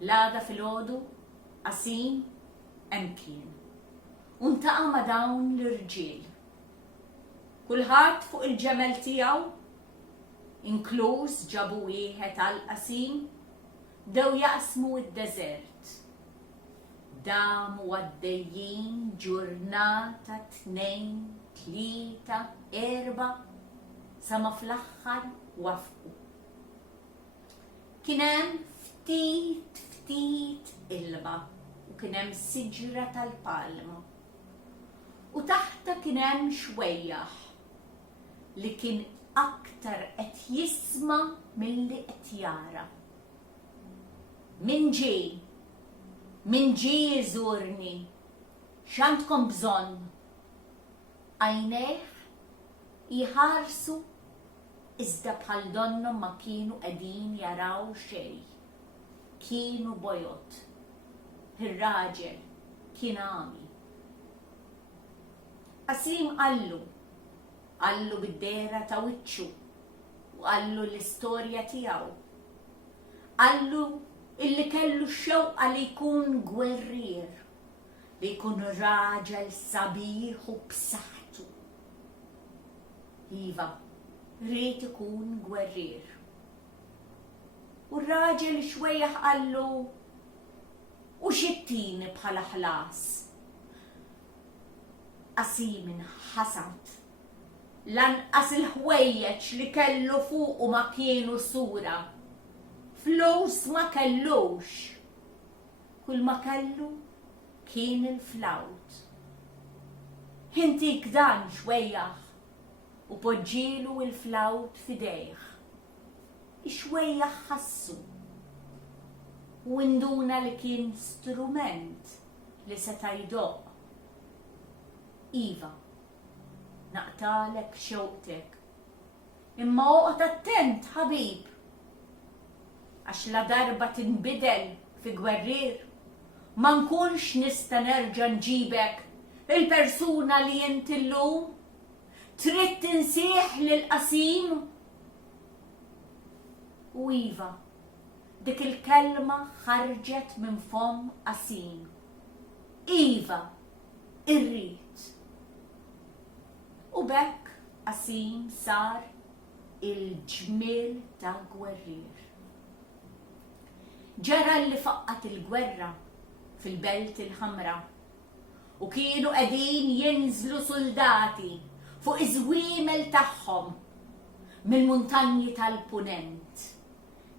L-għada filgħodu Qasim hemm kien. Untaqa' ma' dawn l-irġiel. Kulħadd fuq il-ġemel tiegħu, inkluż ġabu wieħed għal Qasim, dew jaqsmu d-deżert. Damu għaddejjin ġurnata 2, 3, 4 sa ma fl-aħħar wafqu. Kien hemm ftit ilma u kien hemm siġra tal-palma. U taħta kien hemm xwejjaħ li kien aktar qed jisma' milli qed jara. Min ġie jżurni, x'għandkom bżonn? Għajnejh jħarsu iżda bħal donnom ma kienu qegħdin jaraw xejn. Kienu bojot. Ir-raġel kien għami. Qasim qallu bid-dera ta' wiċċu u qallu l-istorja tiegħu. Qallu illi kellu x-xewqa li jkun gwerrier, li jkun raġel sabiħ u b'saħħtu. Iva, rrid ikun gwerrier. U r-raġel xwejjaħ qallu u xittini bħala ħlas. Qasim inħasad. Lanqas il-ħwejjeġ li kellu fuqu ma kienu sura. Flus ma kellux. Kull ma kellu kien il-flawt. Intik dan xwejjaħ u poġġielu il-flawt fidejh. Ixwejjaħ ħassu u induna li kien strument li seta' jdoq. Iva, naqtalek xewqtek, imma oqgħod attent ħabib, għax la darba tinbidel fi gwerrier ma nkunx nista' nerġa' nġibek il-persuna li int illum. Trid tinsieħ lil Qasim. U iva, dik il-kelma ħarġet minn fom Qasim. Iva, irrid. U bekk Qasim sar il-ġmiel ta' gwerrier. Ġara li faqqat il-gwerra fil-Belt il-Ħamra u kienu qegħdin jinżlu soldati fuq iż-żwiemel tagħhom mill-muntanji tal-Punent.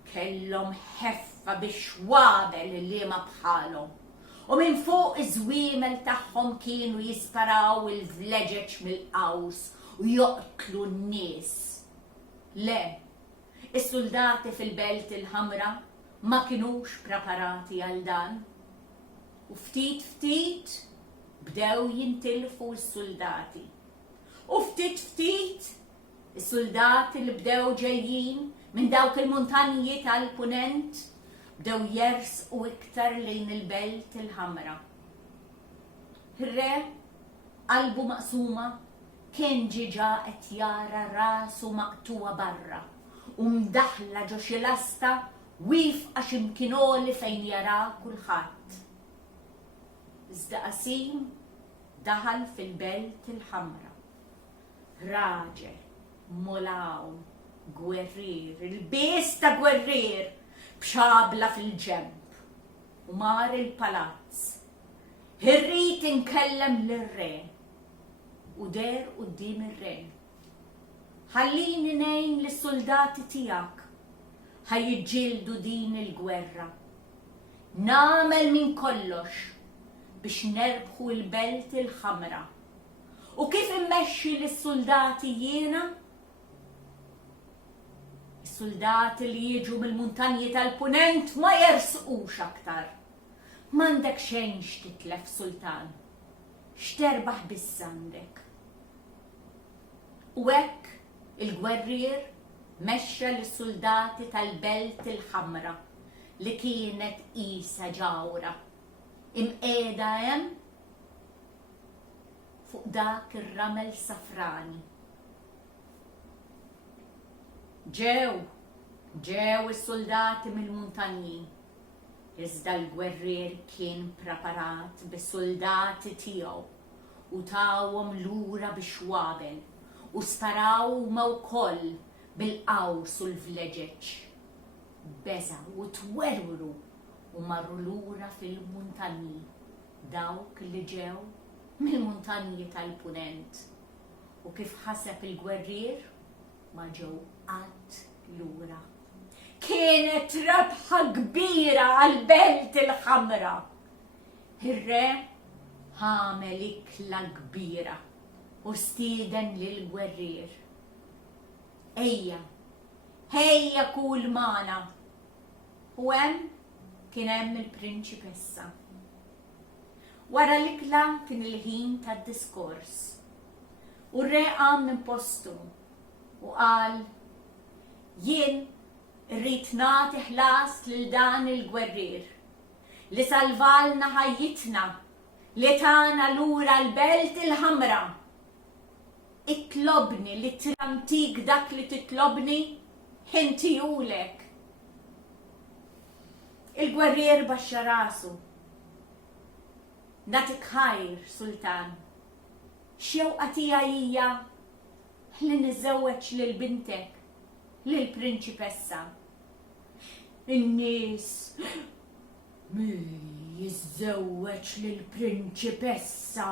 Kellhom ħeffa biex wabel li ma bħalhom. U minn fuq iż-żwiemel tagħhom kienu jisparaw il-vleġeġ mill-qaws u joqtlu n-nies. Le, is-soldati fil-Belt il-Ħamra ma kinux preparati għal dan. U ftit bdew jintilfu s-soldati. U ftit is-soldati li bdew ġejjin minn dawk il-muntanji tal-Punent bdew jersqu iktar lejn il-Belt il-Ħamra. Ir-re qalbu maqsuma kien ġiġa qed jara rasu maqtuwa barra u mdaħla ġo xi lasta wifqa x'imkien fejn jara kulħadd. Iżda Qasim daħal fil-Belt il-Ħamra. Raġel, molawn, gwerrier, il-bies ta' gwerrier, b'xabla fil-ġemp u mar il-palazz. Irrid inkellem lir-re u der quddiem ir-re. Ħallini ngħin lis-soldati tiegħek ħajjiġġieldu din il-gwerra. Nagħmel minn kollox biex nerbħu l-Belt il-Ħamra. U kif immexxi lis-soldati jiena? Is-soldati li jiġu mill-muntanji tal-Punent ma jersqux aktar. M'għandek xejn x'titlef, Sultan. X'terbaħ biss għandek. U hekk il-gwerrier mexxa lis-soldati tal-Belt il-Ħamra li kienet qisha ġawra. Imqiegħda hemm fuq dak ir-ramel safrani. Ġew is-soldati mill-muntanji. Iżda l-gwerrier kien preparat bis-soldati tiegħu u tawhom lura biex wabel u sparaw huma wkoll bil-qaws u l-vleġeġ. Beżaw u twerwru u marru lura fil-muntanji dawk li ġew mill-muntanji tal-punent u kif ħaseb il-gwerrier ma ġew qatt lura. Kienet rebħa kbira għal-belt il-ħamra. Ir-re ħamel ikla kbira u stieden lil-gwerrier. Ejja kul magħna. U hemm kien hemm il-prinċipessa. Wara l-ikla kien il-ħin tad-diskors. U r-re qam minn postu u qal: jien irrid nagħti ħlas lil dan il-gwerrier li salvalna ħajjitna li tana lura l-belt il-ħamra. Itlobni li trantik dak li titlobni ħintijulek. Il-gwerrier baxxa rasu. Natik ħajr, Sultan. Xewqa tiegħi hija li niżewweġ lil bintek, lil prinċipessa. In-nies min jiżżewweġ lil prinċipessa,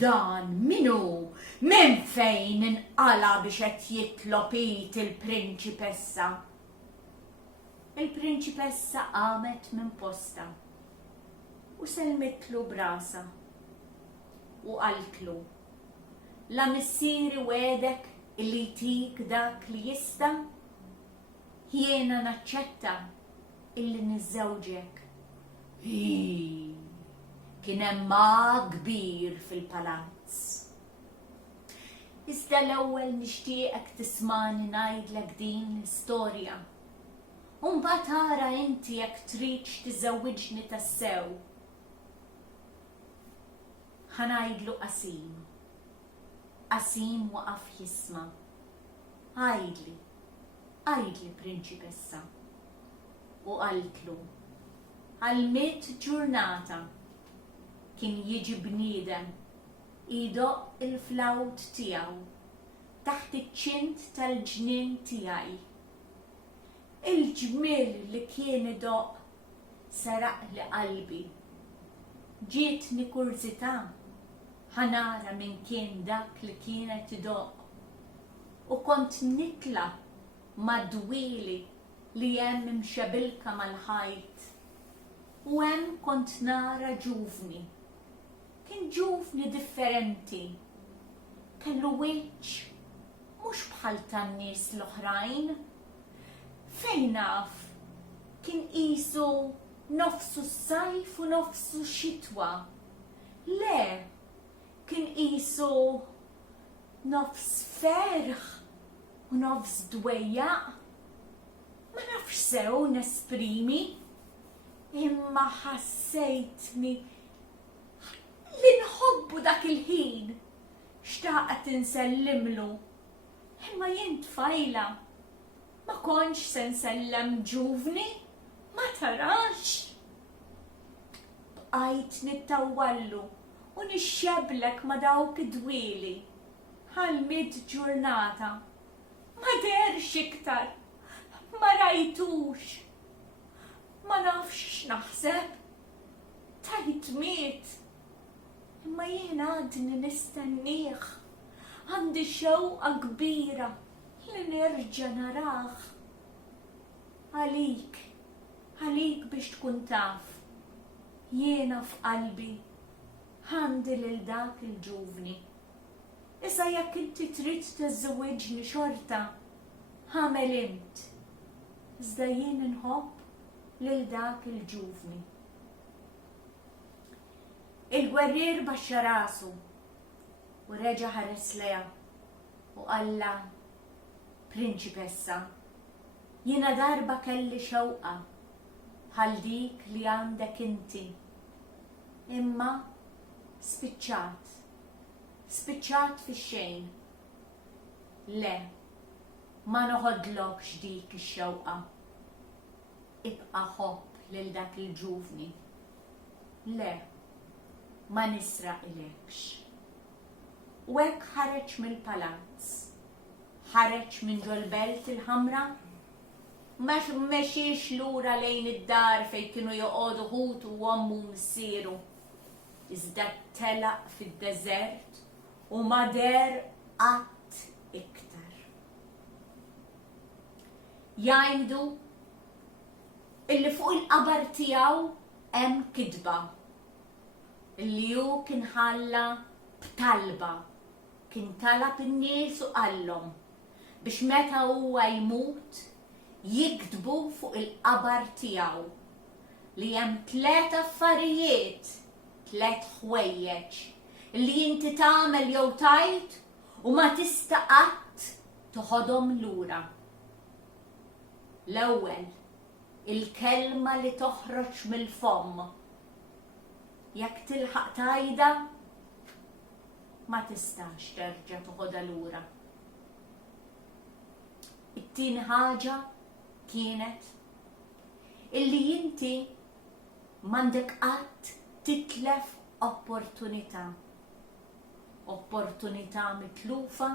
dan minnu minn fejn inqala biex qed jitlob il-prinċipessa. Il-prinċipessa qamet minn posta u selmitlu brasa u qaltlu: la missieri wedek illi jtik dak li jista' jiena naċċetta illi niżżewġek. Kien hemm ma' kbir fil-palazz. Iżda l-ewwel nixtieqek tismani ngħidlek din l-istorja. U mbagħad tara inti jekk tridx tiżewwiġni tas-sew. Ħanajdlu Qasim. Qasim waqaf jisma'. Għajdli prinċipessa. U qaltlu: għal 100 ġurnata kien jiġi bniedem idoq il-flawt tiegħu taħt iċ-ċint tal-ġnien tiegħi. Il-ġmiel li kien idoq saraq li qalbi. Ġietni kurzità ħanara min kien dak li kienet idoq u kont nitla madwili li hemm imxebilka mal-ħajt. U hemm kont nara ġuvni. Kien ġuvni differenti. Kellu wiċċ mhux bħal tan-nies l-oħrajn. Fejn naf kien qisu nofsu s-sajf u nofsu x-xitwa. Le, kien qisu nofs ferħ u nofs dwejjaq. Ma nafx sew nesprimi, imma ħassejtni li nħobbu dak il-ħin. Xtaqet insellimlu, imma jien tfajla ma kontx se nsellem ġuvni, ma tarax. Bqajt nittawwallu u nixxeblek ma dawk id-dwieli. Għal 100 ġurnata ma derx iktar, ma rajtux. Ma nafx x'naħseb. Tajt miet. Imma jien għadni nistennieh. Għandi xewqa kbira li nerġa' narah. Għalik biex tkun taf. Jiena f'qalbi għandi lil dak il-ġuvni. Issa jekk inti trid tiżżewwiġni xorta, ħamel int. Iżda jien inħobb lil dak il-ġuvni. Il-gwerrier baxxa rasu u reġa' ħares leha u qalla: prinċipessa, jiena darba kelli xewqa bħal dik li għandek inti. Imma spiċċat fix-xejn. Le, ma noħodlokx dik ix-xewqa. Ibqa' ħobb lil dak il-ġuvni. Le, ma nisraq ilekx. U hekk ħareġ mill-palazz. Ħareġ minn ġol-belt il-ħamra, mexiex lura lejn id-dar fejn kienu joqogħdu ħutu u ommu missieru. Iżda telaq fid-deżert u ma der qatt iktar. Jgħidu illi fuq il-qabar tiegħu hemm kidba. Illi hu kien ħalla b'talba. Kien talab in-nies u qallhom biex meta huwa jmut jiktbu fuq il-qabar tiegħu li hemm 3 affarijiet, 3 ħwejjeġ li inti tagħmel jew tajt u ma tista' qatt toħodhom lura. L-ewwel, il-kelma li toħroġ mill-fomm. Jekk tilħaq tajda, ma tistax terġa' toħodha lura. It-tieni ħaġa kienet illi inti m'għandek qatt titlef opportunità. Opportunità mitlufa.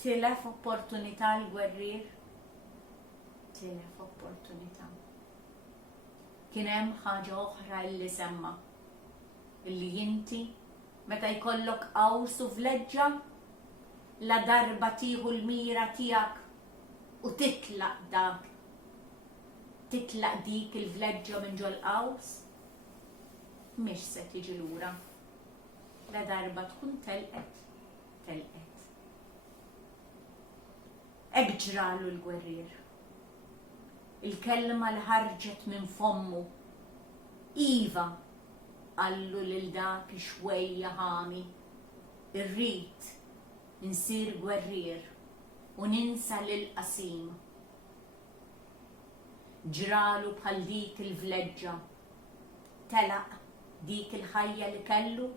Tilef opportunità l-gwerrier. Tilef opportunità. Kien hemm ħaġa oħra li semma. Illi inti meta jkollok qaws u vleġġa la darba tieħu l-mira tiegħek u titlaq dik il-vleġġa minn ġol qaws, mhix se tiġi lura. La darba tkun telqet. Hekk ġralu l-gwerrier. Il-kelma li ħarġet minn fommu. Iva, qallu lil dak xwejja ħami. Irrid insir gwerrier u ninsa lil-qasim. Ġralu bħal dik il-vleġġa. Telaq dik il-ħajja li kellu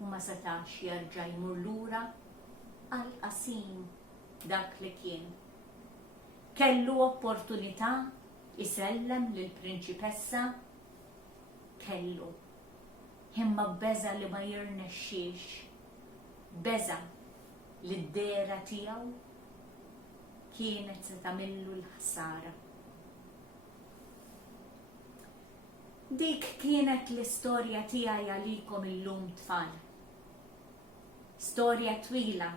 u ma setax jerġa' jmur lura għall-qasim dak li kien. Kellu opportunità isellem lill-prinċipessa, kellu. Imma beża li ma jirnexxiex. Beża li d-dera tiegħu kienet se tagħmillu l-ħsara. Dik kienet l-istorja tiegħi għalikom illum tfal. Storja twila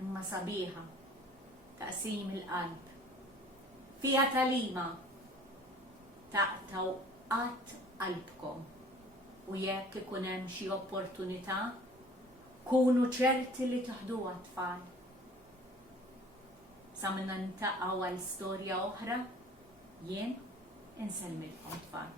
imma sabiħa, taqsim il-qalb. Fiha talima taqtaw qatt qalbkom u jekk ikun hemm xi opportunità kunu ċerti li taħduha tfal. Sa minna ntaqgħu għal storja oħra, jien insellmilkom tfal.